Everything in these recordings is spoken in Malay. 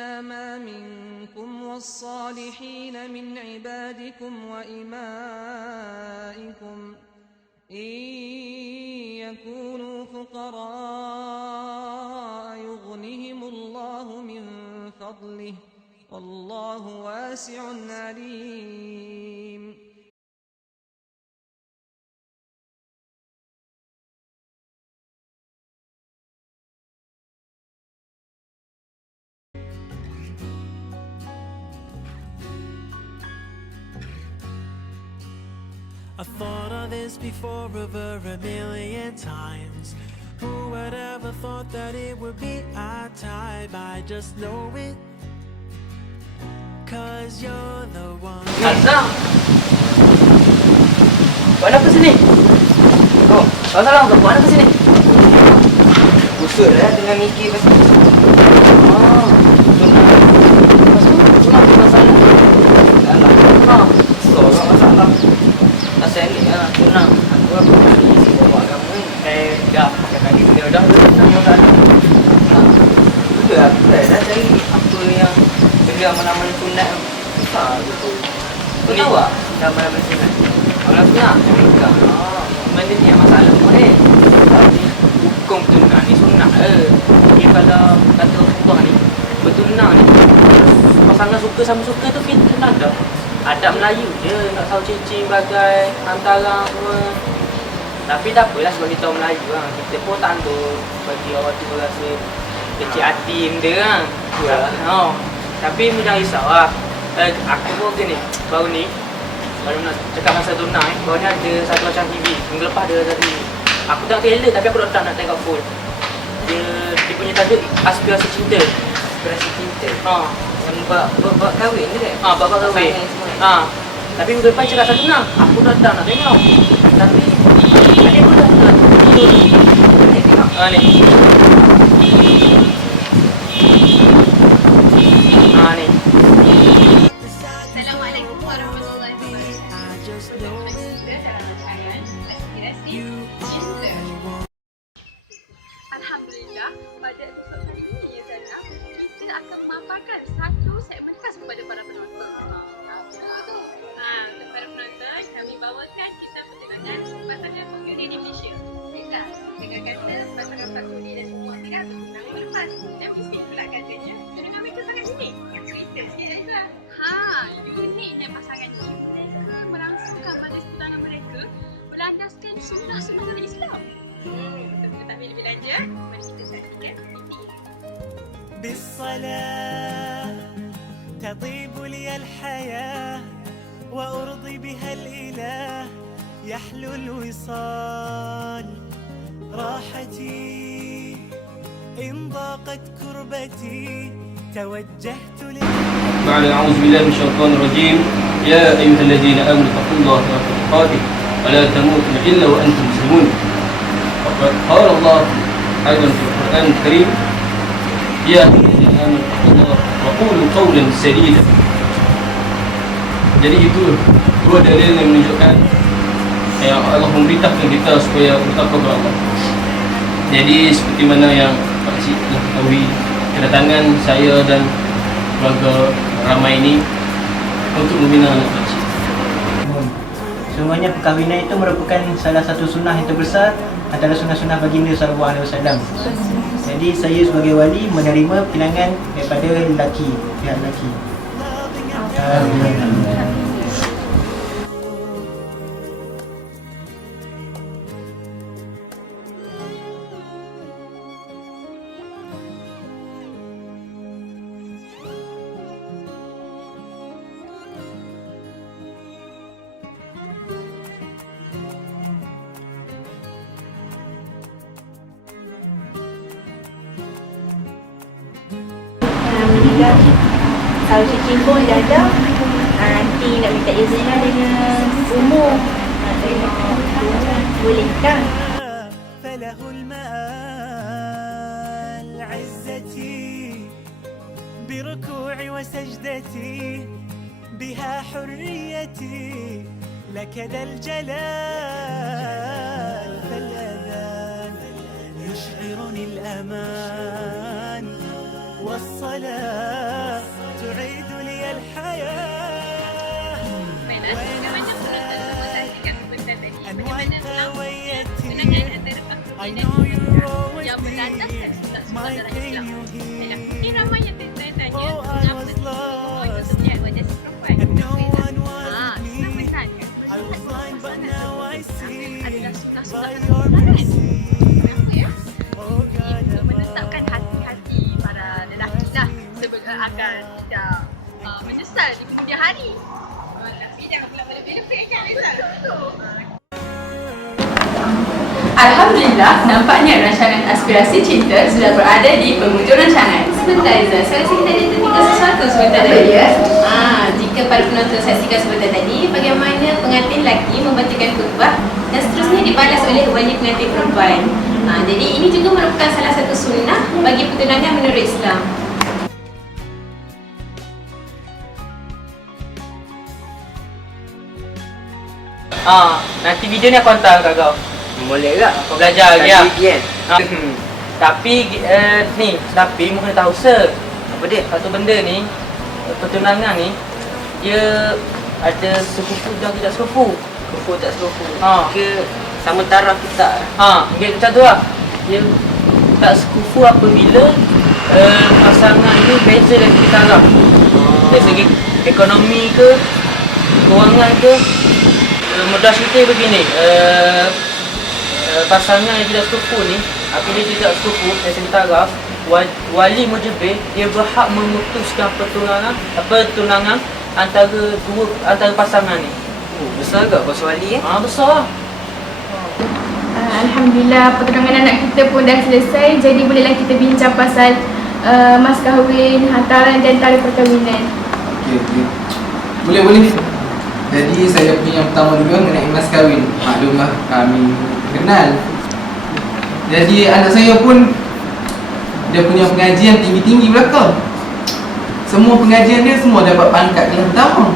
اليتامى منكم والصالحين من عبادكم وإمائكم إن يكونوا فقراء يغنهم الله من فضله والله واسع عليم. I thought of this before over a million times. Who would ever thought that it would be our time? I just know it, 'cause you're the one. Azam, buat apa sini? Oh, salam kau buat apa sini? Busuk dah dengan mikir pasal. Oh, sunat masalah. Salah. Ha, seorang masalah. Asal ni sunat. Aku isi bawa agama ni. Dah, jangan kita dah sunat masalah. Ha. Sudah aku dah cari apa yang benda amal-amal sunat. Susah betul. Kau tahu tak amal-amal sunat? Amal sunat? Benda ni masalah pun ni. Hukum tunang ni sunat Dia kalau kata Allah ni bertunang ni pasangan suka sama suka tu fitnah dah. Adab Melayu je nak tahu cincin bagai antara semua. Tapi tak apalah sebab kita orang Melayu lah. Kita pun tak untuk bagi orang tu rasa kecil hati benda kan. Tapi jangan risau lah. Aku pun gini baru nak cakap pasal tunang baru ni ada satu macam TV. Minggu lepas ada satu TV. Aku tengok trailer tapi aku tak nak tengok full. Dia punya tajuk Aspirasi Cinta. Aspirasi Cinta? Yang buat kahwin ke tak? Buat kahwin. Tapi minggu depan cakap satu nak. Aku dah nak tengok. Tapi adik aku dah nak tidur. Adik tengok. Ni. Ni. Assalamualaikum warahmatullahi wabarakatuh. Cinta. Alhamdulillah, pada episod kali ini ya Zana, kita akan memaparkan satu segmen khas kepada para penonton. Apa tu? Untuk para penonton, kami bawakan kisah perjalanan pasangan Fakudi di Malaysia. Baiklah, dengan kata pasangan Fakudi dan semua tidak bertunang berlepas dan mesti pula katanya dengan mereka sangat unik. Cerita sikit Aizah. Uniknya pasangan ini mereka merangsungkan majlis pertunangan mereka berlandaskan sunnah-sunnah dalam Islam. Untuk tak lebih lanjut, mari kita saksikan video. بالصلاة تطيب لي الحياة وأرضي بها الإله يحلو الوصال راحتي إن ضاقت كربتي توجهت بعد أعوذ بالله من الشيطان الرجيم يا أيها الذين آمنوا اتقوا الله حق تقاته ولا تموتن إلا وأنتم مسلمون. وقد قال الله أيضا في القرآن الكريم يا أيها الذين آمنوا اتقوا الله وقولوا قولا سديدا. Jadi itu dua dalil yang menunjukkan yang Allah memberitahukan kita supaya bertakwa kepada Allah. Jadi seperti mana yang Pak Cik telah ketahui, kedatangan saya dan keluarga ramai ini untuk membina anak Pak Cik. Semuanya perkahwinan itu merupakan salah satu sunnah yang terbesar antara sunnah-sunnah baginda sallallahu alaihi wasallam. Jadi saya sebagai wali menerima pinangan daripada pihak lelaki. Kalau cincin pun dah ada, nanti nak minta izin dengan umur, boleh kan? فله المآل عزتي بركوعي وسجدتي بها حريتي لك ذا الجلال فالأذان يشعرني الأمان والصلاة تعيد لي الحياة Bagaimana penonton saksikan sebentar tadi And bagaimana وانت menampaknya ويتني kenangan antara I Pak know Fidel you'll always yang be berlandaskan sifat my saudara pain Islam. you Dalam hear. irama yang tertanya Oh, I mengapa was semua itu lost terlihat wajah si perempuan. and no one was Senang with me. bertanya. I was blind but now I see Adalah sunnah-sunnah by your keselamatan. mercy. Kenapa ya? Oh God, Itu menetapkan hati-hati para lelaki lah sebelum akan tidak menyesal di kemudian hari. Tapi jangan pula berlebih-lebih kan Rizal. Alhamdulillah, nampaknya rancangan Aspirasi Cinta sudah berada di penghujung rancangan. Sebentar Izzah, saya rasa kita ada tertinggal sesuatu sebentar tadi ya. Jika para penonton saksikan sebentar tadi, bagaimana pengantin lelaki membacakan khutbah dan seterusnya dibalas oleh wali pengantin perempuan. Jadi ini juga merupakan salah satu sunnah bagi pertunangan menurut Islam. Nanti video ni aku hantar kat kau. Boleh tak? Kau belajar lagi lah. kan? Tapi tapi mu kena tahu Apa dia? satu benda ni, pertunangan ni dia ada sekufu dan tidak sekufu. Kufu tak sekufu. Ha. Ke sama taraf kita. Mungkin macam tu lah. Dia tak sekufu apabila pasangan ni beza dari kita taraf. Dari segi ekonomi ke, kewangan ke, mudah cerita begini, pasangan yang tidak sekufu ni, apabila dia tidak sekufu dari segi taraf, wali mujibir dia berhak memutuskan pertunangan antara pasangan ni. Besar ke kuasa wali Besar. Alhamdulillah pertunangan anak kita pun dah selesai. Jadi bolehlah kita bincang pasal mas kahwin, hantaran dan tarikh perkahwinan. Okey. Boleh. Jadi saya punya yang pertama dulu mengenai mas kahwin. Maklumlah kami kenal. Jadi anak saya pun dia punya pengajian tinggi-tinggi belakang. Semua pengajian dia semua dapat pangkat kelas pertama.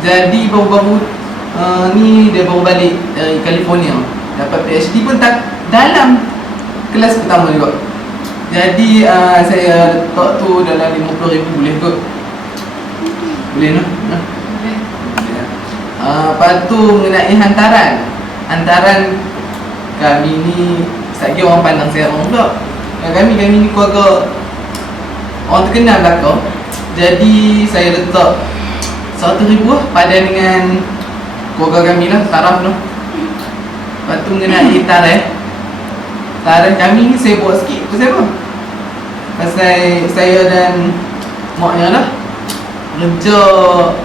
Jadi baru-baru ni dia baru balik dari California. Dapat PhD pun tak dalam kelas pertama juga. Jadi saya letak tu dalam 50,000 boleh kot? Boleh no? Lepas tu mengenai hantaran kami ni satgi orang pandang Serong pula. Kami ni keluarga orang terkenal belakang. Jadi saya letak 100,000 lah padan dengan keluarga kami lah, taraf tu. Lepas tu mengenai tarikh kami ni saya buat sikit. Pasal apa? Pasal saya dan maknya lah kerja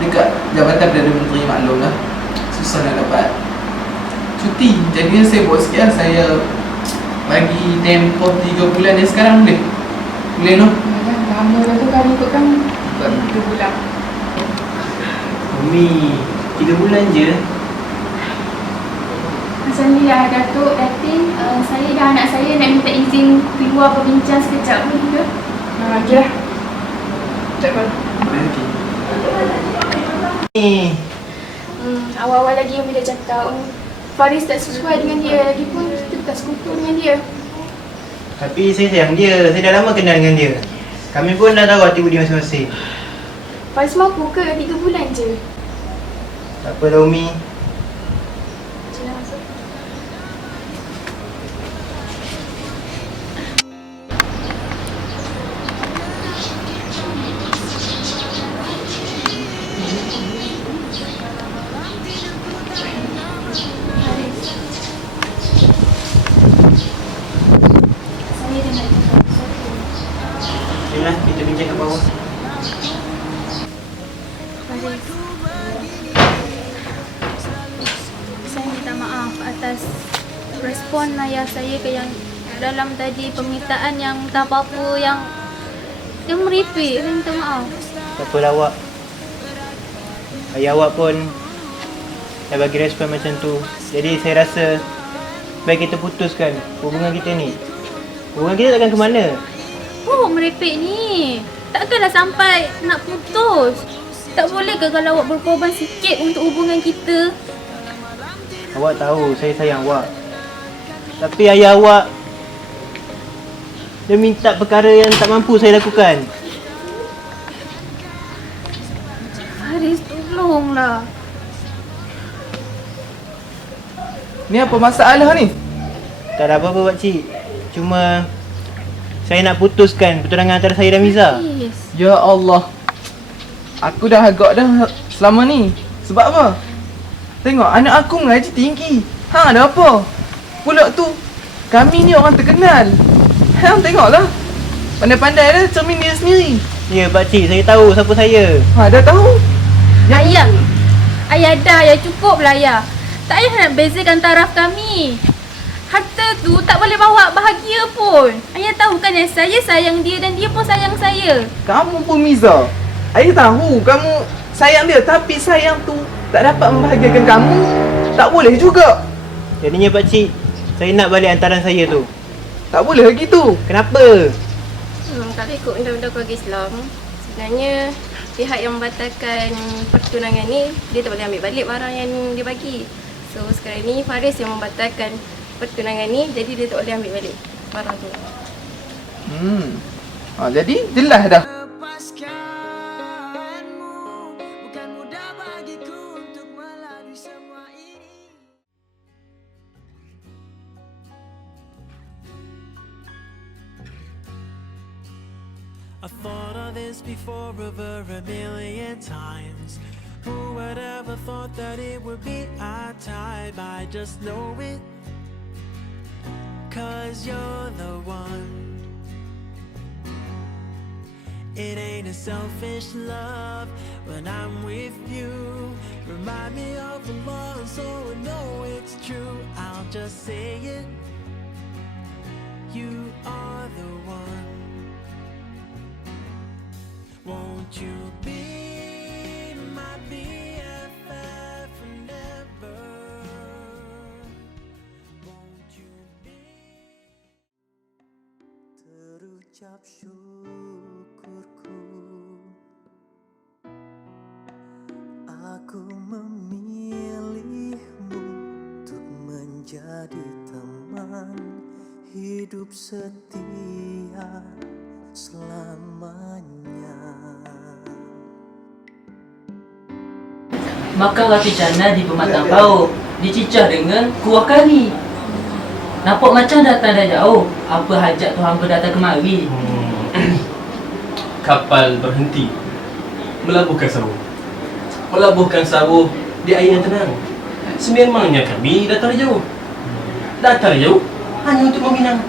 dekat Jabatan Perdana Menteri, maklum lah susah nak dapat cuti. Jadi saya buat sikit lah. Saya bagi tempoh 3 bulan dari sekarang boleh? Boleh no? Lama lah tu kan ikut kamu. 3 bulan. Umi, 3 bulan je. Alhamdulillah Datuk, Datin, saya dan anak saya nak minta izin keluar berbincang sekejap, boleh ke? Okey lah. Tak apa. Ni, Awal-awal lagi Umi dah cakap Faris tak sesuai dengan dia, lagipun kita tak sekutu dengan dia. tapi saya sayang dia. Saya dah lama kenal dengan dia. Kami pun dah tahu hati budi masing-masing. Faris mampu ke 3 bulan je? Tak apa dah Umi. Macam mana masuk? Jomlah kita bincang kat bawah. Saya minta maaf atas respon ayah saya ke yang dalam tadi permintaan yang tak apa-apa yang meripik. Saya minta maaf. Tak apalah awak. Ayah awak pun dah bagi respon macam tu. Jadi saya rasa baik kita putuskan hubungan kita ni. Hubungan kita takkan ke mana. Oh, meripik ni. Takkanlah sampai nak putus. Tak boleh ke kalau awak berkorban sikit untuk hubungan kita? Awak tahu saya sayang awak. Tapi ayah awak Dia minta perkara yang tak mampu saya lakukan. Haris, tolonglah. Ni apa masalah ni? Tak ada apa-apa pakcik. Cuma saya nak putuskan pertunangan antara saya dan Miza. Haris. Ya Allah. Aku dah agak dah selama ni. Sebab apa? Tengok anak aku mengaji tinggi. Ada apa? Pula tu kami ni orang terkenal. Tengoklah. Pandai-pandai dah cermin dia sendiri. Ya pakcik, saya tahu siapa saya. Dah tahu. Ayah. Ayah dah, ayah cukup lah ayah. Tak payah nak bezakan taraf kami. Harta tu tak boleh bawa bahagia pun. Ayah tahu kan yang saya sayang dia dan dia pun sayang saya. Kamu pun Miza. Ayah tahu kamu sayang dia, tapi sayang tu tak dapat membahagiakan kamu. Tak boleh juga. Jadinya pakcik, saya nak balik hantaran saya tu. Tak boleh gitu. Kenapa? Kalau ikut undang-undang keluarga Islam, sebenarnya pihak yang membatalkan pertunangan ni, dia tak boleh ambil balik barang yang dia bagi. So sekarang ni Faris yang membatalkan pertunangan ni, jadi dia tak boleh ambil balik barang tu. Jadi jelas dah. I thought of this before over a million times. Who would ever thought that it would be our time? I just know it, 'cause you're the one. It ain't a selfish love when I'm with you. Remind me of the Lord so I know it's true. I'll just say it, you are the one. Won't you be my BFF forever? Won't you be? Terucap syukurku, aku memilihmu untuk menjadi teman hidup setia selamanya. Makan roti canai di pematang pauk, dicicah dengan kuah kari. Nampak macam datang dah jauh. Apa hajat tu hamba datang kemari? Kapal berhenti, melabuhkan sawah. Melabuhkan sawah di air yang tenang. Sememangnya kami datang jauh. Datang jauh hanya untuk meminang.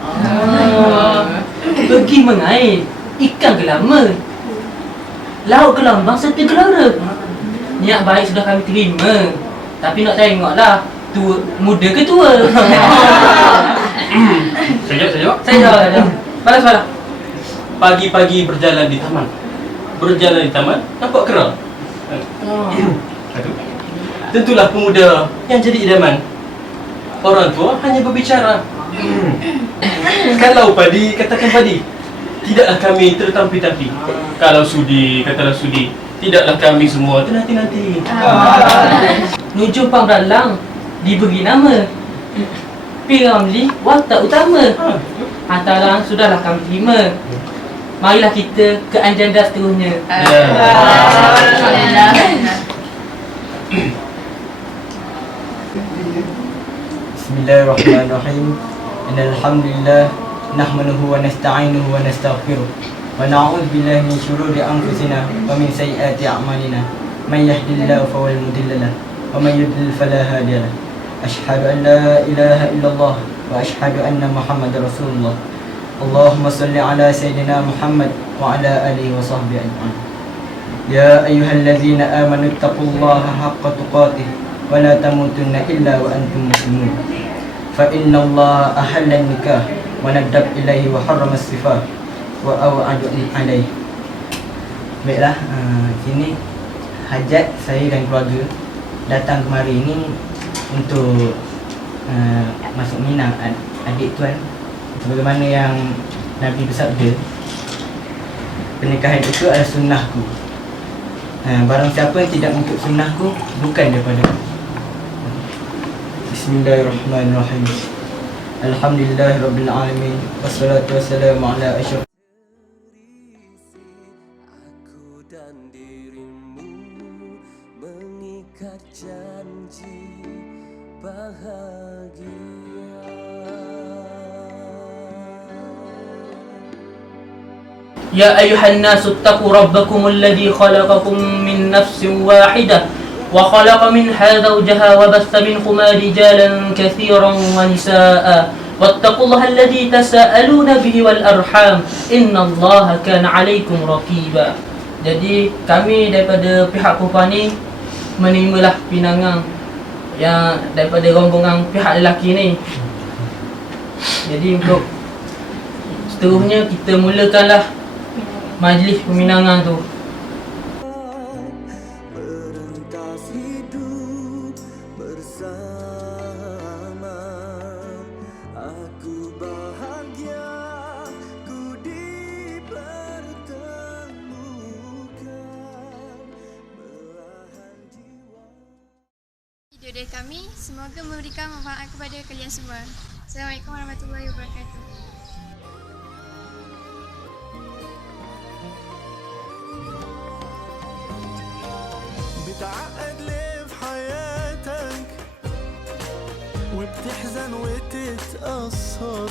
Pergi mengair, ikan ke lama, laut ke lambang serta gelara. Niat baik sudah kami terima, tapi nak tengoklah tua, muda ke tua. Saya Balas. Pagi-pagi berjalan di taman. Nampak kera. Tentulah pemuda yang jadi idaman. Orang tua hanya berbicara. Kalau padi, katakan padi. Tidaklah kami tertampi-tampi. Kalau sudi, katalah sudi. Tidaklah kami semua ternanti-nanti. Nujum pang beralang diberi nama Piramli watak utama. Hantaran sudahlah kami terima. Marilah kita ke anjanda seterusnya. Bismillahirrahmanirrahim. Innal hamdalillah nahmaduhu wa nasta'inuhu wa nastaghfiruh. Wa na'udzu billahi min shururi anfusina wa min sayyiati a'malina. May yahdihillahu fawal mudilla lahu wa may yudlil fala hadiya lahu. Asyhadu an la ilaha illallah wa asyhadu anna Muhammadar Rasulullah. Allahumma salli ala sayyidina Muhammad wa ala alihi wa sahbihi ajma'in. Ya ayyuhalladzina amanu taqullaha haqqa tuqatih wa la tamutunna illa wa antum muslimun. Fa inna Allah ahalla nikah wa nadab ilaihi wa harrama as-sifah wa aw'adu alaihi. Baiklah, sini hajat saya dan keluarga datang kemari ini untuk masuk minang adik tuan. Sebagaimana yang Nabi bersabda, pernikahan itu adalah sunnahku. Barang siapa yang tidak mengikut sunnahku, bukan daripada aku. Bismillahirrahmanirrahim. Alhamdulillahirabbil alamin. Wassalatu wassalamu ala asyraf. Aku dan dirimu mengikat janji bahagia. يا أيها الناس اتقوا ربكم الذي خلقكم من نفس واحدة وخلق منها زوجها وبث منهما رجالا كثيرا ونساء واتقوا الله الذي تساءلون به والأرحام إن الله كان عليكم رقيبا. Jadi kami daripada pihak perempuan ni menerimalah pinangan yang daripada rombongan pihak lelaki ni. Jadi untuk seterusnya kita mulakanlah majlis peminangan tu. Merentas hidup bersama. Aku bahagia ku dipertemukan belahan jiwa. Video dari kami semoga memberikan manfaat kepada kalian semua. Assalamualaikum warahmatullahi wabarakatuh. بتعقد ليه في حياتك وبتحزن وتتأثر